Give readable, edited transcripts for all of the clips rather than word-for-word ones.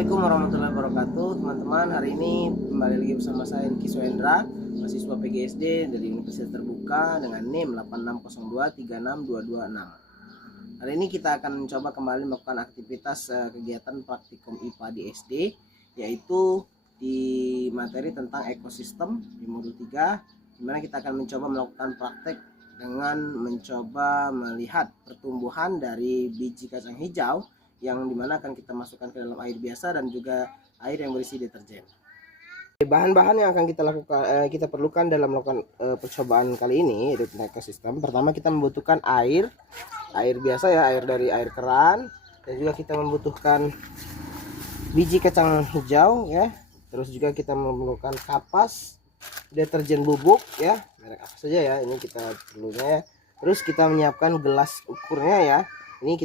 Assalamualaikum warahmatullahi wabarakatuh, teman-teman. Hari ini kembali lagi bersama saya Niki Suendra, mahasiswa PGSD dari Universitas Terbuka dengan NIM 8602362226. Hari ini kita akan mencoba kembali melakukan aktivitas kegiatan praktikum IPA di SD, yaitu di materi tentang ekosistem di modul 3, di mana kita akan mencoba melakukan praktek dengan mencoba melihat pertumbuhan dari biji kacang hijau yang dimana akan kita masukkan ke dalam air biasa dan juga air yang berisi deterjen. Bahan-bahan yang akan kita lakukan, kita perlukan dalam melakukan percobaan kali ini yaitu ekosistem. Pertama kita membutuhkan air biasa ya, air dari air keran, dan juga kita membutuhkan biji kacang hijau ya. Terus juga kita memerlukan kapas, deterjen bubuk ya, merek apa saja ya, ini kita perlunya ya. Terus kita menyiapkan gelas ukurnya ya. Ini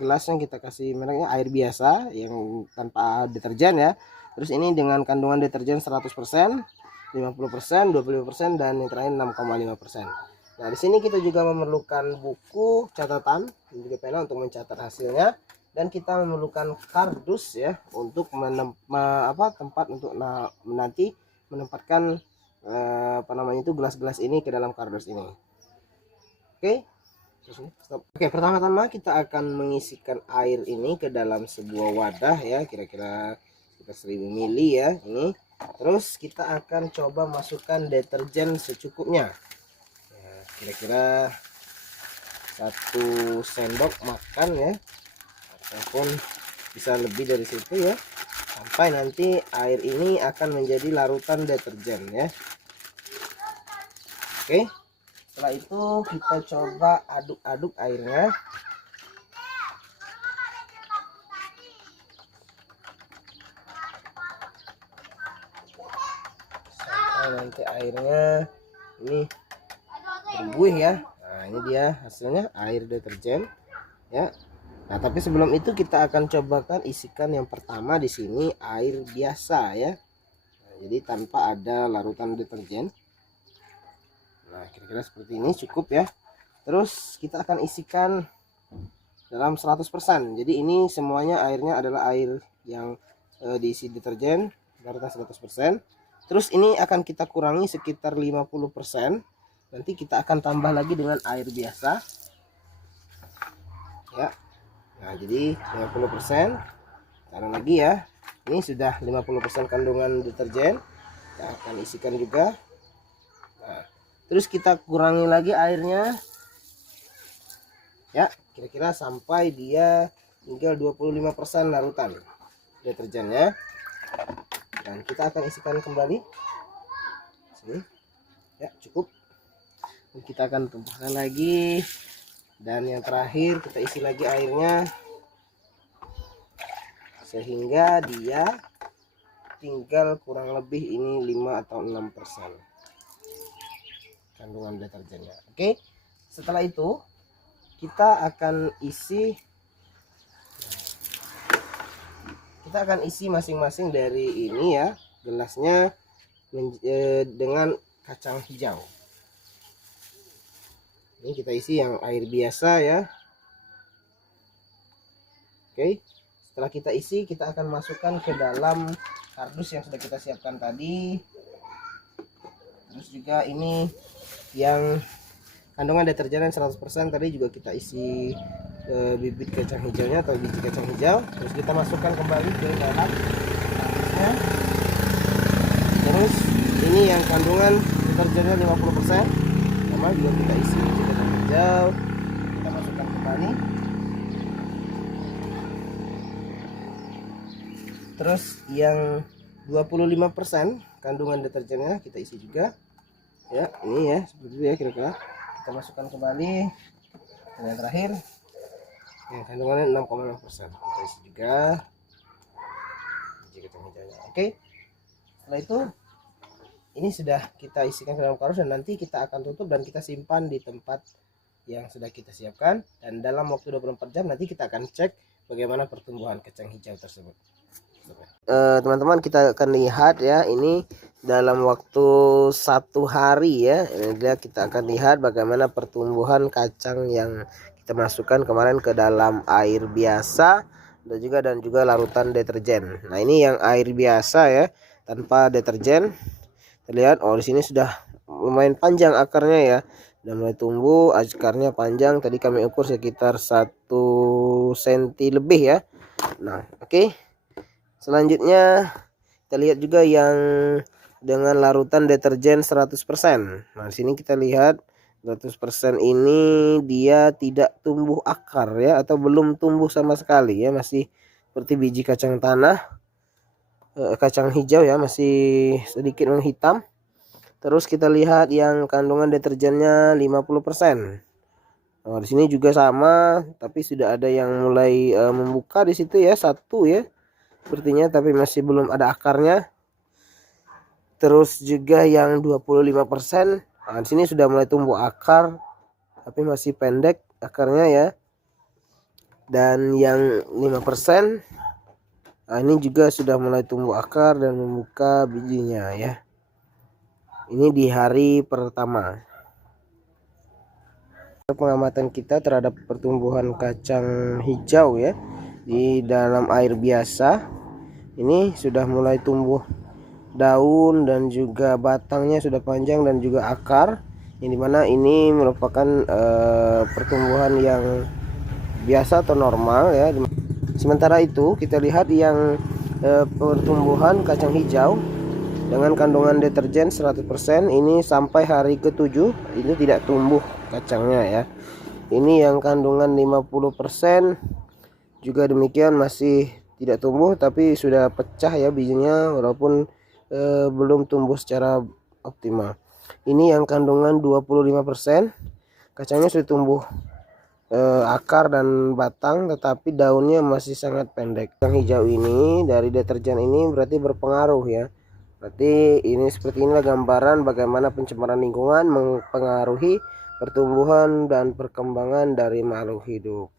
gelas yang kita kasih mereknya air biasa yang tanpa deterjen ya. Terus ini dengan kandungan deterjen 100%, 50%, 25%, dan yang terakhir 6,5%. Nah, di sini kita juga memerlukan buku catatan dan juga pena untuk mencatat hasilnya, dan kita memerlukan kardus ya untuk tempat untuk nanti menempatkan gelas-gelas ini ke dalam kardus ini. Oke. Oke, pertama-tama kita akan mengisikan air ini ke dalam sebuah wadah ya, kira-kira sekitar 1000 ml ya ini. Terus kita akan coba masukkan deterjen secukupnya ya, kira-kira 1 sendok makan ya, ataupun bisa lebih dari situ ya, sampai nanti air ini akan menjadi larutan deterjen ya. Oke, setelah itu kita coba aduk-aduk airnya. Sampai nanti airnya ini berbuih ya. Nah, ini dia hasilnya, air deterjen ya. Nah, tapi sebelum itu kita akan cobakan isikan yang pertama di sini air biasa ya. Nah, jadi tanpa ada larutan deterjen. Nah, kira-kira seperti ini cukup ya. Terus kita akan isikan dalam 100%. Jadi ini semuanya airnya adalah air yang diisi deterjen larutan 100%. Terus ini akan kita kurangi sekitar 50%. Nanti kita akan tambah lagi dengan air biasa. Ya. Nah, jadi 50%. Taruh lagi ya. Ini sudah 50% kandungan deterjen. Kita akan isikan juga. Nah, terus kita kurangi lagi airnya ya, kira-kira sampai dia tinggal 25% larutan deterjennya, dan kita akan isikan kembali sini ya, cukup. Dan kita akan tumpahkan lagi, dan yang terakhir kita isi lagi airnya sehingga dia tinggal kurang lebih ini 5 atau 6% kandungan deterjennya. Oke, setelah itu kita akan isi masing-masing dari ini ya, gelasnya dengan kacang hijau. Ini kita isi yang air biasa ya. Oke, setelah kita isi, kita akan masukkan ke dalam kardus yang sudah kita siapkan tadi. Terus juga ini yang kandungan deterjen 100% tadi juga kita isi bibit kacang hijaunya atau biji kacang hijau. Terus kita masukkan kembali ke dalam kardusnya. Terus ini yang kandungan deterjennya 50%, sama juga kita isi biji kacang hijau, kita masukkan kembali. Terus yang 25% kandungan deterjennya kita isi juga ya, ini ya seperti itu ya, kira-kira kita masukkan kembali. Dan yang terakhir yang kandungannya 6,6% kita isi juga biji kacang hijaunya. Oke, setelah itu ini sudah kita isikan ke dalam kardus, dan nanti kita akan tutup dan kita simpan di tempat yang sudah kita siapkan, dan dalam waktu 24 jam nanti kita akan cek bagaimana pertumbuhan kacang hijau tersebut. Teman-teman, kita akan lihat ya, ini dalam waktu 1 hari ya, ini dia, kita akan lihat bagaimana pertumbuhan kacang yang kita masukkan kemarin ke dalam air biasa dan juga larutan deterjen. Nah, ini yang air biasa ya, tanpa deterjen. Terlihat di sini sudah lumayan panjang akarnya ya. Sudah mulai tumbuh, akarnya panjang. Tadi kami ukur sekitar 1 cm lebih ya. Nah, oke. Selanjutnya kita lihat juga yang dengan larutan deterjen 100%. Nah, di sini kita lihat 100% ini dia tidak tumbuh akar ya, atau belum tumbuh sama sekali ya, masih seperti biji kacang tanah, kacang hijau ya, masih sedikit menghitam. Terus kita lihat yang kandungan deterjennya 50%. Nah, di sini juga sama, tapi sudah ada yang mulai membuka di situ ya, satu ya sepertinya, tapi masih belum ada akarnya. Terus juga yang 25%, nah, di sini sudah mulai tumbuh akar, tapi masih pendek akarnya ya. Dan yang 5%, nah, ini juga sudah mulai tumbuh akar dan membuka bijinya ya. Ini di hari pertama. Pengamatan kita terhadap pertumbuhan kacang hijau ya di dalam air biasa, ini sudah mulai tumbuh daun dan juga batangnya sudah panjang dan juga akar, yang dimana ini merupakan pertumbuhan yang biasa atau normal ya. Sementara itu kita lihat yang pertumbuhan kacang hijau dengan kandungan deterjen 100%, ini sampai hari ke-7 ini tidak tumbuh kacangnya ya. Ini yang kandungan 50% juga demikian, masih tidak tumbuh, tapi sudah pecah ya bijinya, walaupun belum tumbuh secara optimal. Ini yang kandungan 25%, kacangnya sudah tumbuh akar dan batang, tetapi daunnya masih sangat pendek. Yang hijau ini dari deterjen ini berarti berpengaruh ya. Berarti ini seperti inilah gambaran bagaimana pencemaran lingkungan mempengaruhi pertumbuhan dan perkembangan dari makhluk hidup.